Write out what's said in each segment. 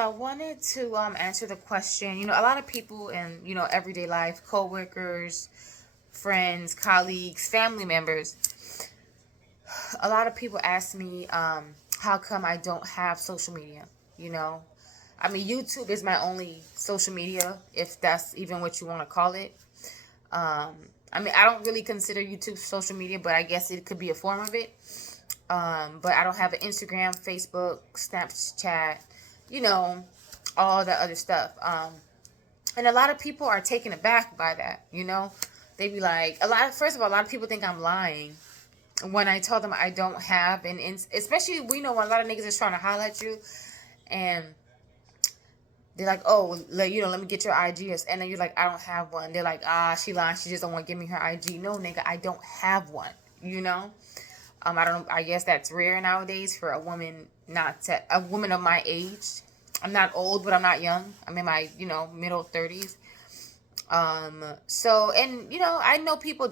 So I wanted to answer the question. A lot of people in everyday life, coworkers, friends, colleagues, family members. A lot of people ask me, how come I don't have social media? You know, I mean, YouTube is my only social media, if that's even what you want to call it. Um, I mean, I don't really consider YouTube social media, but I guess it could be a form of it. But I don't have an Instagram, Facebook, Snapchat, you know, all that other stuff. And a lot of people are taken aback by that. They be like, first of all, a lot of people think I'm lying when I tell them I don't have, and especially, we know when a lot of niggas is trying to holler at you, and they're like, oh, let me get your IG, and then you're like, I don't have one. They're like, she lying, she just don't want to give me her IG. No, nigga, I don't have one, you know? I don't know. I guess that's rare nowadays for a woman a woman of my age. I'm not old, but I'm not young. I'm in my middle 30s. So, and I know people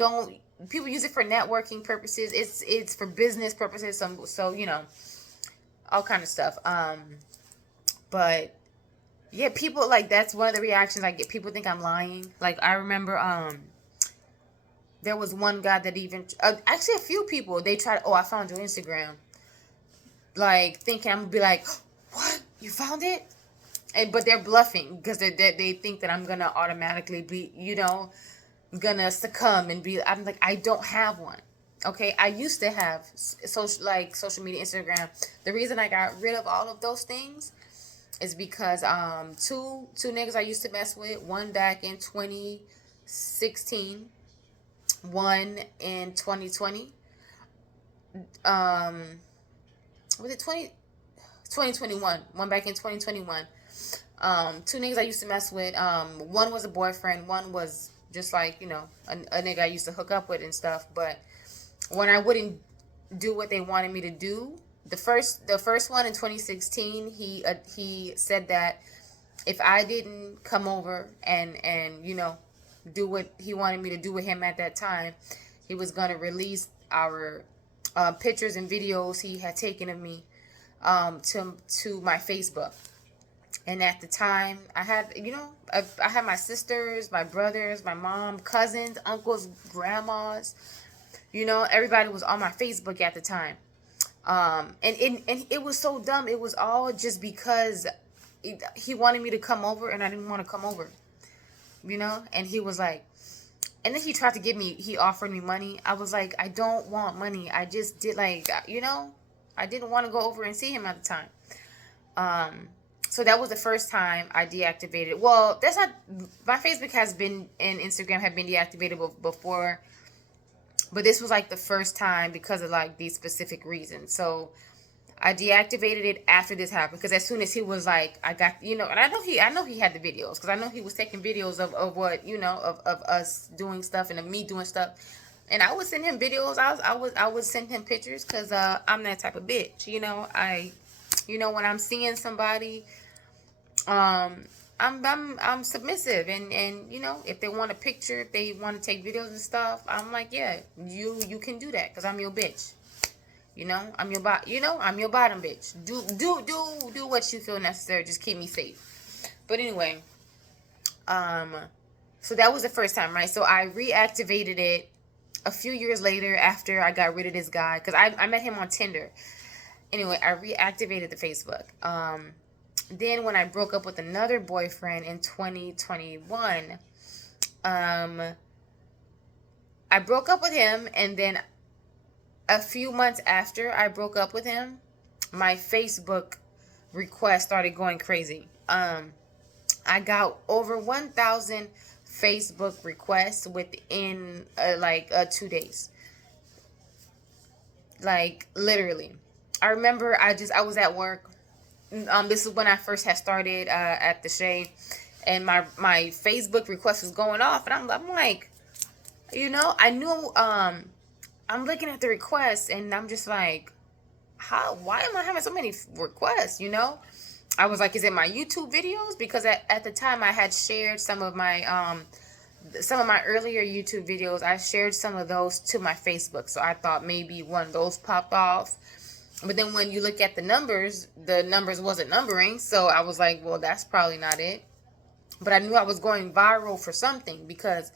use it for networking purposes. It's for business purposes. So all kind of stuff. But yeah, people, like, that's one of the reactions I get. People think I'm lying. Like, I remember there was one guy that even actually a few people, they tried, oh, I found your Instagram, like thinking I'm gonna be like, what, you found it? But they're bluffing because they think that I'm gonna automatically be gonna succumb and be. I'm like, I don't have one. Okay, I used to have social media, Instagram. The reason I got rid of all of those things is because two niggas I used to mess with, one back in 2016, one in 2020. Was it 2021? One back in 2021. Two niggas I used to mess with. One was a boyfriend. One was just like a nigga I used to hook up with and stuff. But when I wouldn't do what they wanted me to do, the first one in 2016, he said that if I didn't come over and do what he wanted me to do with him at that time, he was gonna release our pictures and videos he had taken of me to my Facebook. And at the time, I had I had my sisters, my brothers, my mom, cousins, uncles, grandmas. Everybody was on my Facebook at the time. And it was so dumb. It was all just because he wanted me to come over, and I didn't want to come over. And he was like, and then he tried to he offered me money. I was like, I don't want money. I just did, I didn't want to go over and see him at the time. So that was the first time I deactivated. Well, that's not, my Facebook has been, and Instagram have been deactivated before, but this was like the first time because of like these specific reasons. So I deactivated it after this happened, because as soon as he was like, I got, and I know he had the videos, because I know he was taking videos of what, of us doing stuff and of me doing stuff. And I would send him videos. I would send him pictures, because I'm that type of bitch. When I'm seeing somebody, I'm submissive, and if they want a picture, if they want to take videos and stuff, I'm like, yeah, you can do that, because I'm your bitch. I'm your bottom bitch. Do what you feel necessary. Just keep me safe. But anyway, so that was the first time, right? So I reactivated it a few years later after I got rid of this guy, because I met him on Tinder. Anyway, I reactivated the Facebook. Then when I broke up with another boyfriend in 2021, I broke up with him, and then a few months after I broke up with him, my Facebook requests started going crazy. I got over 1,000 Facebook requests within 2 days. Like, literally. I remember I was at work. This is when I first had started at the Shade, and my Facebook request was going off, and I'm like, I knew, I'm looking at the requests, and I'm just like, why am I having so many requests? I was like, is it my YouTube videos? Because at the time I had shared some of my earlier YouTube videos. I shared some of those to my Facebook, so I thought maybe one of those popped off. But then when you look at the numbers wasn't numbering. So I was like, well, that's probably not it. But I knew I was going viral for something, because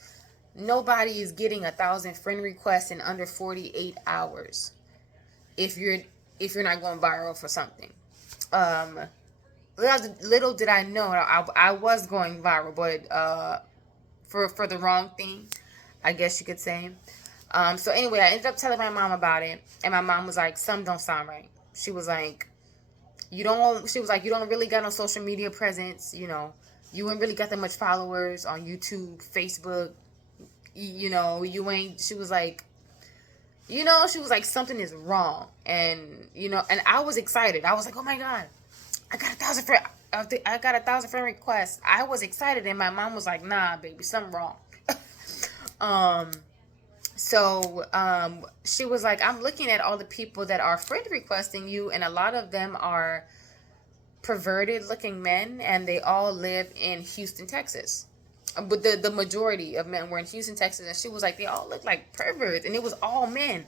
nobody is getting 1,000 friend requests in under 48 hours if you're not going viral for something. Um, little did I know I was going viral, but for the wrong thing, I guess you could say. So anyway, I ended up telling my mom about it, and my mom was like, "Some don't sound right." She was like, "You don't." She was like, "You don't really got no social media presence. You know, you ain't really got that much followers on YouTube, Facebook. You know, you ain't." She was like, she was like, "Something is wrong," and and I was excited. I was like, "Oh my god, I got 1,000 friend. I got 1,000 friend requests." I was excited, and my mom was like, "Nah, baby, something wrong." um So she was like, "I'm looking at all the people that are friend requesting you, and a lot of them are perverted looking men, and they all live in Houston, Texas." But the majority of men were in Houston, Texas, and she was like, "They all look like perverts," and it was all men.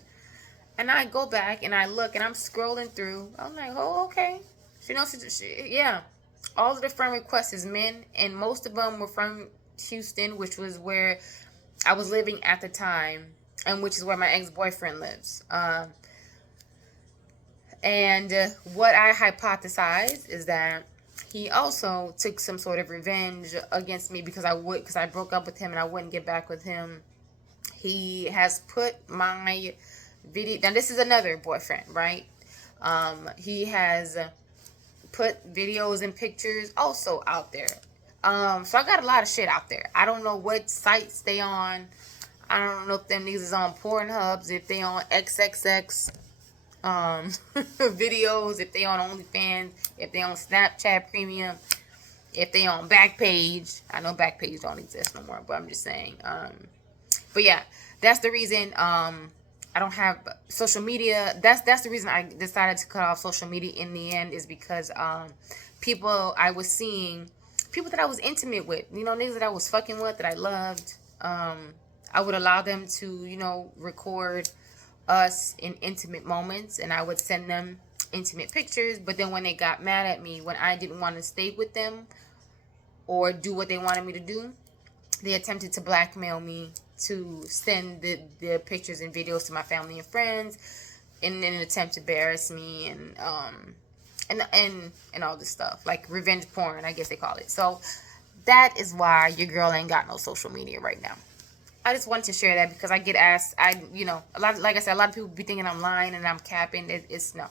And I go back and I look, and I'm scrolling through. I'm like, "Oh, okay." Yeah. All of the friend requests is men, and most of them were from Houston, which was where I was living at the time, and which is where my ex-boyfriend lives. And what I hypothesized is that he also took some sort of revenge against me, because I broke up with him and I wouldn't get back with him. He has put my video. Now this is another boyfriend, right? He has put videos and pictures also out there. So I got a lot of shit out there. I don't know what sites they on. I don't know if them niggas is on Pornhubs, if they on XXX videos, if they on OnlyFans, if they on Snapchat Premium, if they on Backpage. I know Backpage don't exist no more, but I'm just saying. But yeah, that's the reason I don't have social media. That's the reason I decided to cut off social media in the end, is because people I was seeing, people that I was intimate with, niggas that I was fucking with, that I loved. I would allow them to, record us in intimate moments, and I would send them intimate pictures. But then when they got mad at me, when I didn't want to stay with them or do what they wanted me to do, they attempted to blackmail me to send the pictures and videos to my family and friends in an attempt to embarrass me, and all this stuff, like revenge porn, I guess they call it. So that is why your girl ain't got no social media right now. I just wanted to share that because I get asked. A lot, like I said, a lot of people be thinking I'm lying and I'm capping. It's no.